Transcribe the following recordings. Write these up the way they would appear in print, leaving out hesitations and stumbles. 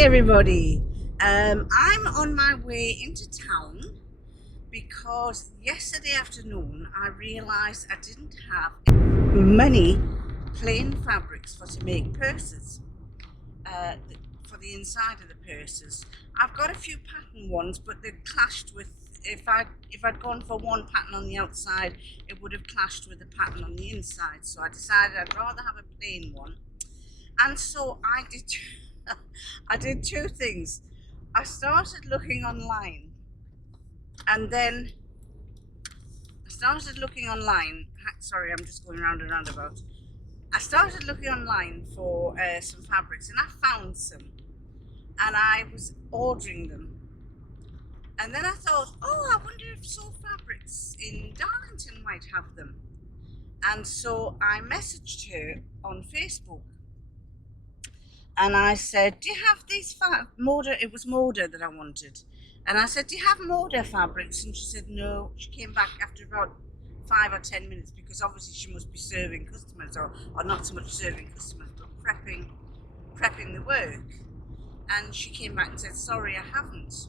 everybody. I'm on my way into town because yesterday afternoon I realised I didn't have many plain fabrics to make purses, for the inside of the purses. I've got a few pattern ones, but they clashed with, if I'd gone for one pattern on the outside, it would have clashed with the pattern on the inside. So I decided I'd rather have a plain one. And so I did two things. I started looking online, and then sorry, I'm just going round and roundabout. I started looking online for some fabrics, and I found some, and I was ordering them. And then I thought, oh, I wonder if Sew Fabrics in Darlington might have them. And so I messaged her on Facebook. And I said, do you have these Moda? It was Moda that I wanted. And I said, do you have Moda fabrics? And she said, no. She came back after about 5 or 10 minutes because obviously she must be serving customers, or not so much serving customers, but prepping the work. And she came back and said, sorry, I haven't.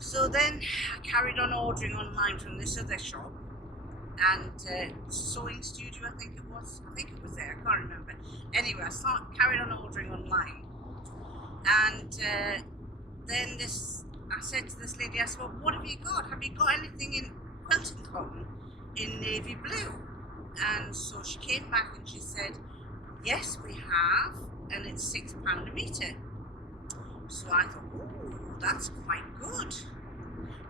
So then I carried on ordering online from this other shop, and Sewing Studio, I think it was there, I can't remember. Anyway, I carried on ordering online, and then I said to this lady, I said, well, what have you got? Have you got anything in quilting cotton in navy blue? And so she came back and she said, yes, we have, and it's £6 a metre. So I thought, oh, that's quite good.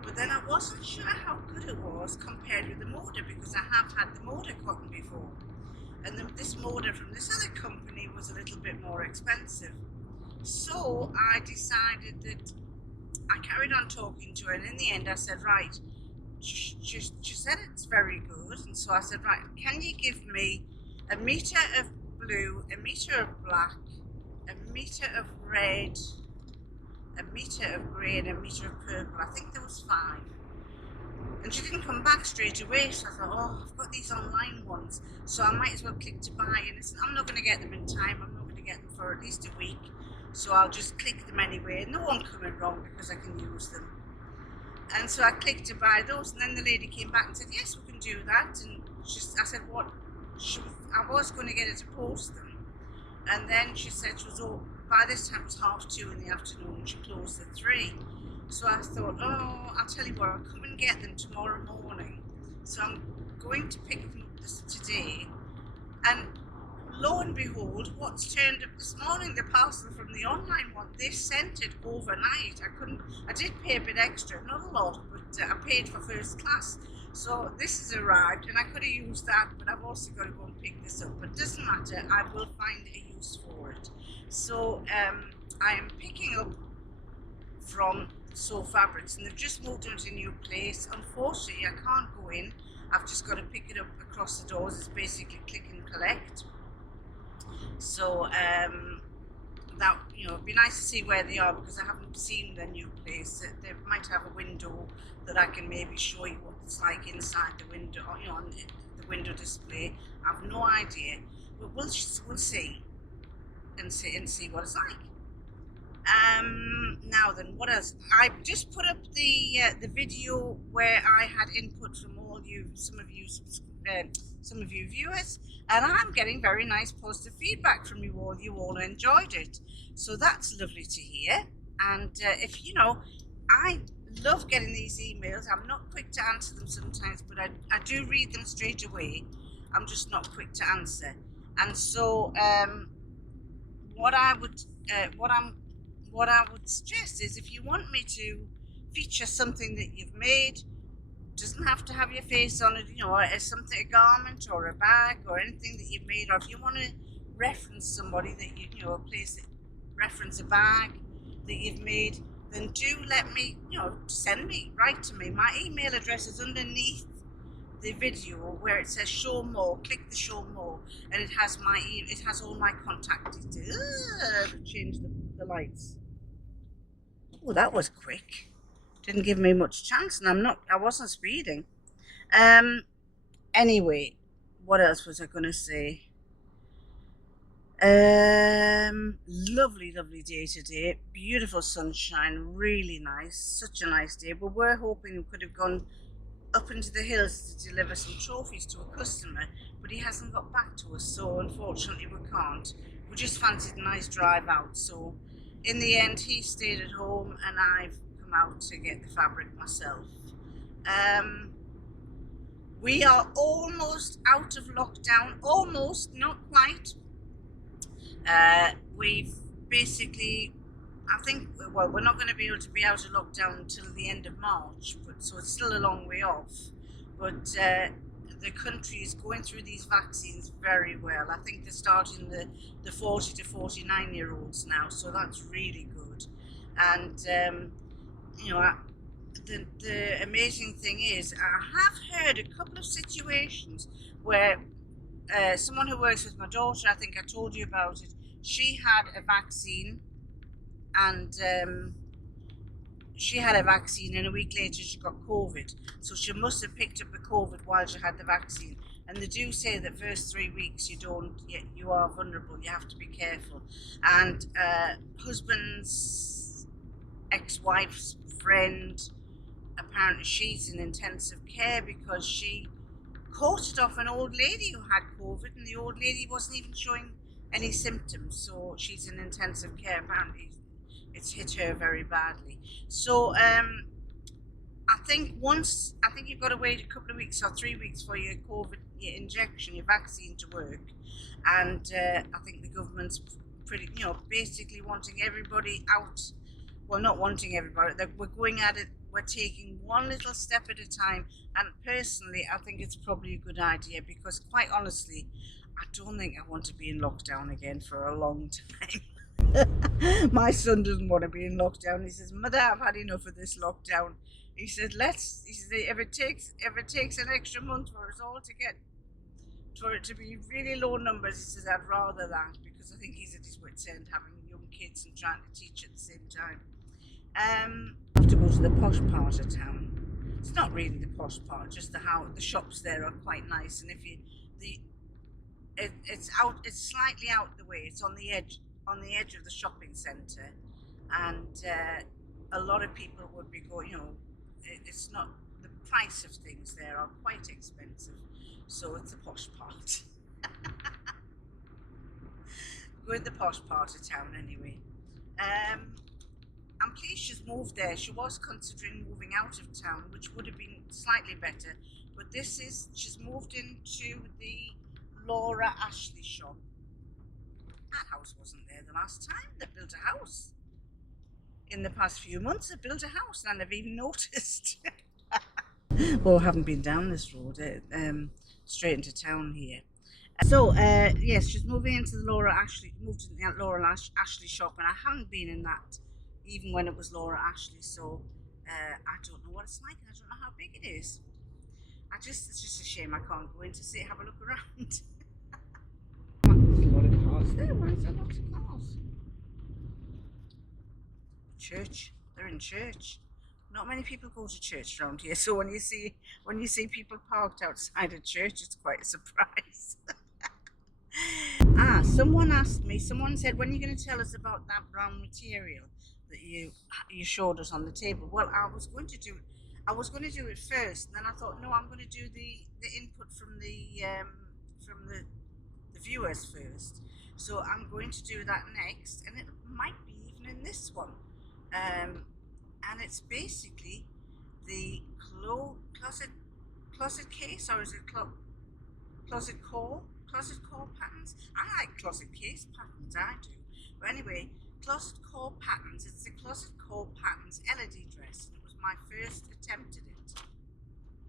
But then I wasn't sure how good it was compared with the Moda, because I have had the Moda cotton before. And this Moda from this other company was a little bit more expensive. So I decided that I carried on talking to her, and in the end I said, right, she said it's very good. And so I said, right, can you give me a metre of blue, a metre of black, a metre of red, a metre of grey, and a metre of purple? I think there was 5. And she didn't come back straight away, so I thought, oh, I've got these online ones, so I might as well click to buy. And I'm not going to get them in time, I'm not going to get them for at least a week, so I'll just click them anyway. No one coming wrong because I can use them. And so I clicked to buy those, and then the lady came back and said, yes, we can do that. And I said, what? I was going to get her to post them, and then she said by this time it was 2:30 in the afternoon, and she closed at 3. So I thought, oh, I'll tell you what, I'll come and get them tomorrow morning. So I'm going to pick them up today. And lo and behold, what's turned up this morning, the parcel from the online one, they sent it overnight. I did pay a bit extra, not a lot, but I paid for first class. So this has arrived, and I could have used that, but I've also got to go and pick this up. But it doesn't matter, I will find a use for it. So I am picking up from Sew Fabrics, and they've just moved into a new place. Unfortunately, I can't go in. I've just got to pick it up across the doors. It's basically click and collect. So that, it'd be nice to see where they are, because I haven't seen the new place. They might have a window that I can maybe show you what it's like inside the window, on the window display. I have no idea, but we'll see and see what it's like. Now then, what else? I just put up the video where I had input from some of you viewers, and I'm getting very nice positive feedback from you all. You all enjoyed it, so that's lovely to hear. And if I love getting these emails. I'm not quick to answer them sometimes, but I do read them straight away. I'm just not quick to answer. And so what I would suggest is, if you want me to feature something that you've made, doesn't have to have your face on it, as something, a garment or a bag or anything that you've made, or if you want to reference somebody that reference a bag that you've made, then do let me, write to me. My email address is underneath the video where it says show more. Click the show more, and it has all my contact details. Change the lights. Oh, that was quick. Didn't give me much chance, and I wasn't speeding. Anyway, what else was I gonna say? Lovely, lovely day today. Beautiful sunshine, really nice. Such a nice day. But we're hoping we could have gone up into the hills to deliver some trophies to a customer, but he hasn't got back to us, so unfortunately we can't. We just fancied a nice drive out, so in the end he stayed at home and I've come out to get the fabric myself. We are almost out of lockdown, almost, not quite. We've basically, I think, well, we're not going to be able to be out of lockdown until the end of March, but so it's still a long way off. But the country is going through these vaccines very well. I think they're starting the 40 to 49-year-olds now, so that's really good. And you know, the amazing thing is, I have heard a couple of situations where someone who works with my daughter, I think I told you about it, she had a vaccine and and a week later she got COVID. So she must have picked up the COVID while she had the vaccine. And they do say that first 3 weeks you are vulnerable, you have to be careful. And husband's ex-wife's friend, apparently she's in intensive care because she caught it off an old lady who had COVID, and the old lady wasn't even showing any symptoms, so she's in intensive care. Apparently it's hit her very badly. So I think you've got to wait a couple of weeks or 3 weeks for your COVID, your injection, your vaccine to work. And I think the government's pretty, basically wanting everybody out. Well, not wanting everybody. We're going at it. We're taking one little step at a time. And personally, I think it's probably a good idea because, quite honestly, I don't think I want to be in lockdown again for a long time. My son doesn't want to be in lockdown. He says, "Mother, I've had enough of this lockdown." He said, if it takes an extra month for us all for it to be really low numbers, he says, I'd rather that, because I think he's at his wit's end having young kids and trying to teach at the same time. I have to go to the posh part of town. It's not really the posh part, just the shops there are quite nice, and it's slightly out the way. It's on the edge of the shopping centre, and a lot of people would be going. It's not, the price of things there are quite expensive, so it's a posh part. We're in the posh part of town anyway. I'm pleased she's moved there. She was considering moving out of town, which would have been slightly better, but she's moved into the Laura Ashley shop. That house wasn't there the last time. They built a house. In the past few months, they built a house and I've even noticed. Well, I haven't been down this road, straight into town here. So, yes, she's moving into the moved into the Laura Ashley shop, and I haven't been in that even when it was Laura Ashley, so I don't know what it's like, and I don't know how big it is. It's just a shame I can't go in to have a look around. There's a lot of cars there. Why is there lots of cars? Church. They're in church. Not many people go to church around here, so when you see people parked outside a church, it's quite a surprise. Someone said, when are you going to tell us about that brown material that you showed us on the table? Well, I was going to do it first, and then I thought, no, I'm going to do the input from the viewers first. So I'm going to do that next, and it might be even in this one. And it's basically the closet case, or is it closet core patterns? I like closet case patterns, I do. But anyway, closet core patterns. It's the closet core patterns LED dress. It was my first attempt at it,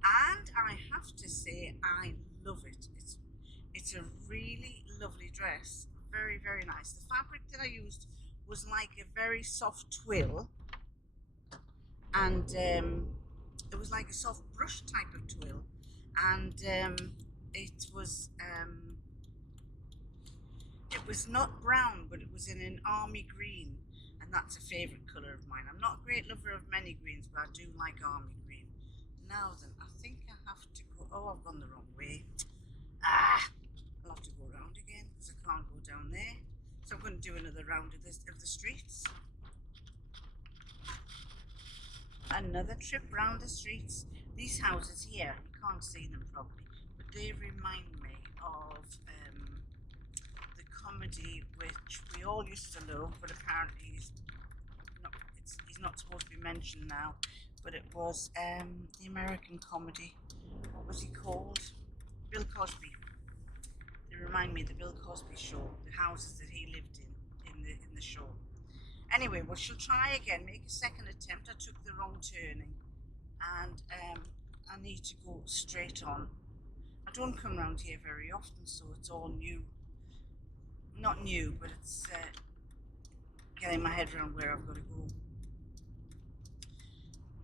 and I have to say I love it. It's a really lovely dress, very, very nice. The fabric that I used was like a very soft twill, and it was like a soft brush type of twill, and it was not brown, but it was in an army green, and that's a favourite colour of mine. I'm not a great lover of many greens, but I do like army green. Now then, I think I have to go. Oh, I've gone the wrong way. I'll have to go around again because I can't go down there. So I'm going to do another round of the streets. Another trip round the streets. These houses here, you can't see them probably, but they remind me of the comedy which we all used to love, but apparently he's not supposed to be mentioned now. But it was the American comedy. What was he called? Bill Cosby. They remind me of the Bill Cosby show, the houses that he lived in the show. Anyway, well, she'll try again, make a second attempt. I took the wrong turning, and I need to go straight on. I don't come around here very often, so it's all new. Not new, but it's getting my head around where I've got to go.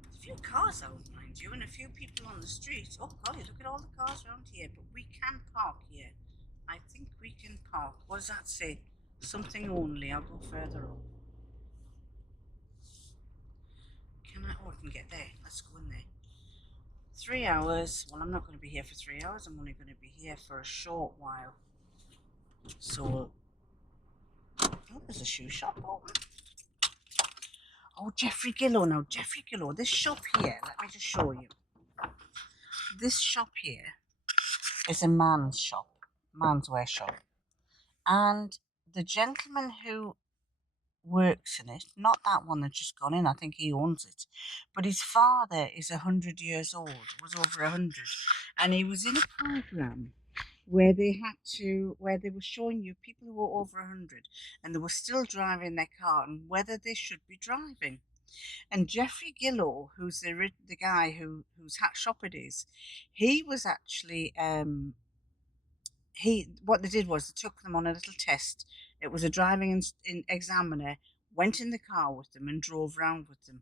There's a few cars out, mind you, and a few people on the street. Oh golly, look at all the cars around here, but we can park here. I think we can park. What does that say? Something only. I'll go further on. Can I? Oh, I can get there. Let's go in there. 3 hours. Well, I'm not going to be here for 3 hours. I'm only going to be here for a short while. So, oh, there's a shoe shop open. Oh, Jeffrey Gillow. Now, Jeffrey Gillow, this shop here, let me just show you. This shop here is a man's shop, man's wear shop. And the gentleman who works in it, not that one that's just gone in, I think he owns it, but his father is 100 years old, was over 100, and he was in a program where they were showing you people who were over 100 and they were still driving their car and whether they should be driving. And Jeffrey Gillow, who's the guy whose hat shop it is, he was actually what they did was they took them on a little test. It was a driving examiner, went in the car with them and drove around with them.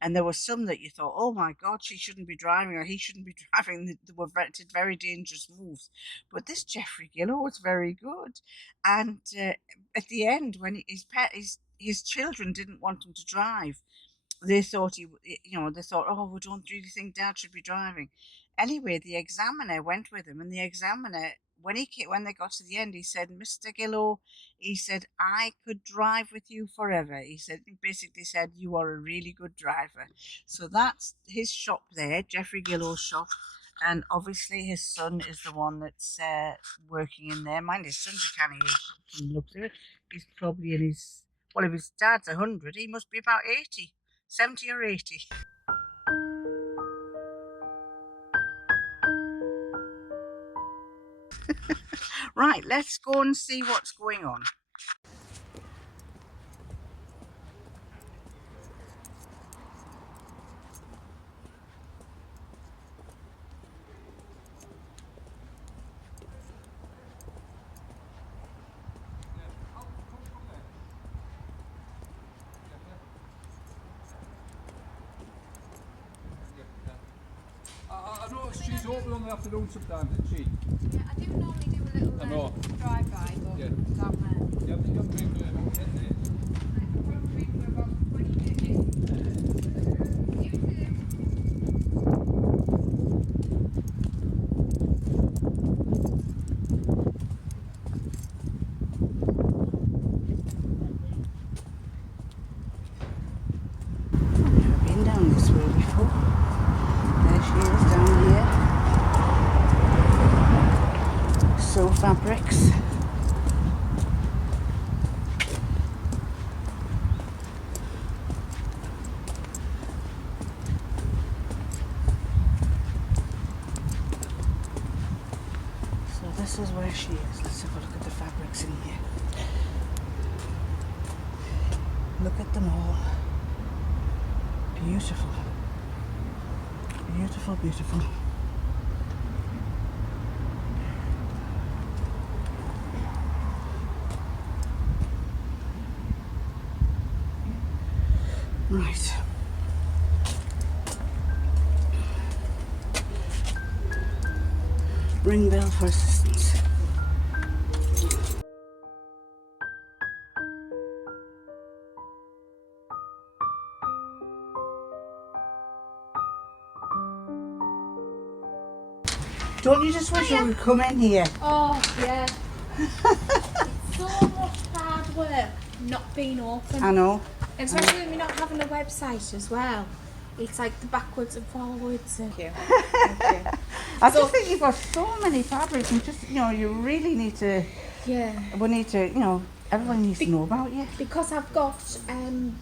And there were some that you thought, oh my God, she shouldn't be driving or he shouldn't be driving. They were did very dangerous moves. But this Jeffrey Gillow was very good. And at the end, when his children didn't want him to drive, they thought oh, we don't really think Dad should be driving. Anyway, the examiner went with him, and the examiner, when they got to the end, he said, Mr. Gillow, he said, I could drive with you forever. He basically said, you are a really good driver. So that's his shop there, Jeffrey Gillow's shop. And obviously his son is the one that's working in there. Mind, his son's a canny age from the looks of it. He's probably in his, well, if his dad's 100, he must be about 80, 70 or 80. Right, let's go and see what's going on. I noticed she's open on the afternoon sometimes, isn't she? Yeah, I do normally do a little drive-by, but Yeah. down there. You haven't been for about 10 days. I've probably been for about 20 minutes. I've never been down this way before. There she is down here. So fabrics. So this is where she is. Let's have a look at the fabrics in here. Look at them all. Beautiful. Beautiful, beautiful. Right. Ring bell for assistance. Don't you just wish you could come in here? Oh, yeah. It's so much harder hard work not being open. I know. Especially when we're not having a website as well. It's like the backwards and forwards. And Thank you. I just think you've got so many fabrics, and just, you know, you really need to. yeah. We need to, you know, everybody needs to know about you. Because I've got, I'm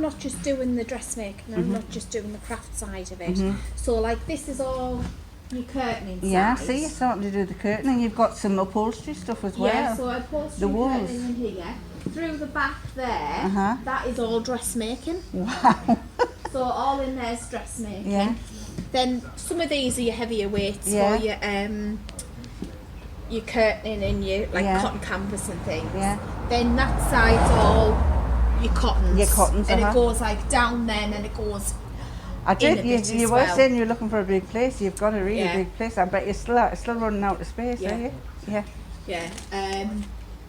not just doing the dressmaking, I'm not just doing the craft side of it. So like this is all your curtaining side. Yeah, see, you're starting to do the curtaining. You've got some upholstery stuff as well. Yeah, so I upholstery The walls. curtaining in here. Through the back there, Uh-huh. that is all dressmaking. Wow. So all in there's dressmaking. Yeah. Then some of these are your heavier weights Yeah. for your curtaining and your like Yeah. cotton canvas and things. Yeah. Then that side's all your cottons. Your cottons, and uh-huh. it goes like down then and it goes. I did. in a bit You as were well. saying you're looking for a big place. You've got a really Yeah. big place. I bet you're still running out of space, Yeah. are you? Yeah. Yeah.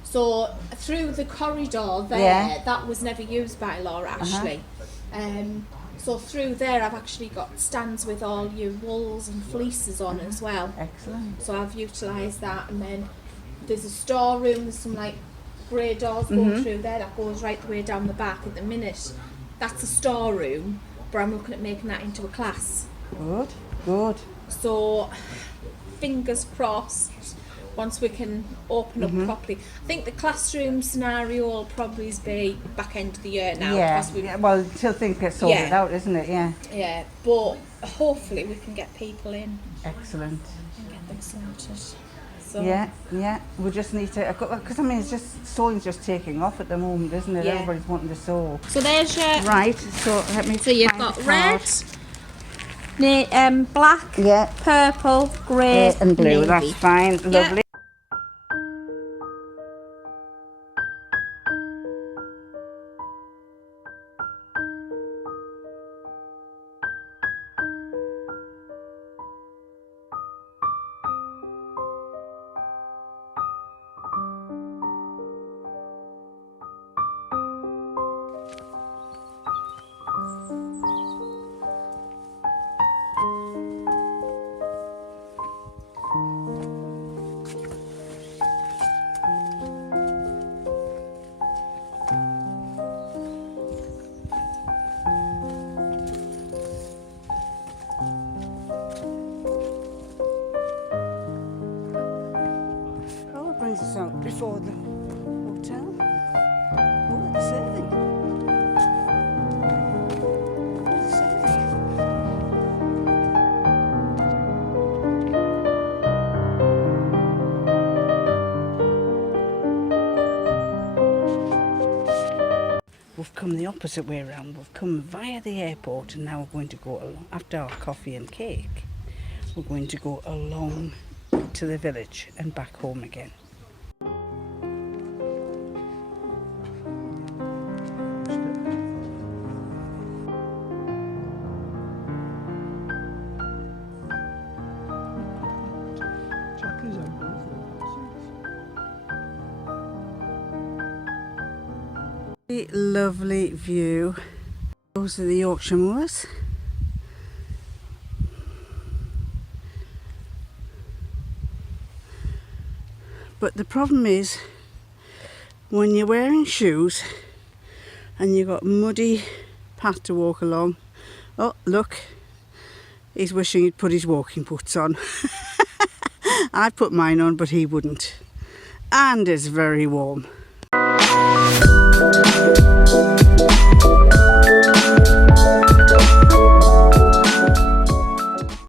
So through the corridor there, Yeah. that was never used by law actually. So through there, I've actually got stands with all your wools and fleeces on as well. Excellent. So I've utilised that, and then there's a storeroom. There's some like grey doors going through there that goes right the way down the back. At the minute, that's a storeroom, but I'm looking at making that into a class. Good. Good. So fingers crossed. Once we can open up properly, I think the classroom scenario will probably be back end of the year now. Yeah. because we've- Yeah. Well, until things get sorted Yeah. out, isn't it? Yeah. yeah, but hopefully we can get people in Excellent. and get them sorted. So Yeah, yeah. We just need to, because I mean, it's just sewing's just taking off at the moment, isn't it? Yeah. Everybody's wanting to sew. So there's your. Right. So let me. So you've find got the red, card. black, Yeah. purple, grey, And blue. navy. That's fine. Lovely. Oh, it brings us out before the hotel. Oh, it's serving. Oh, it's serving. We've come the opposite way around. We've come via the airport, and now we're going to go along, after our coffee and cake, we're going to go along to the village and back home again. Lovely view. Those are the Yorkshire moors. But the problem is when you're wearing shoes and you've got a muddy path to walk along. Oh, look, he's wishing he'd put his walking boots on. I'd put mine on, but he wouldn't. And it's very warm.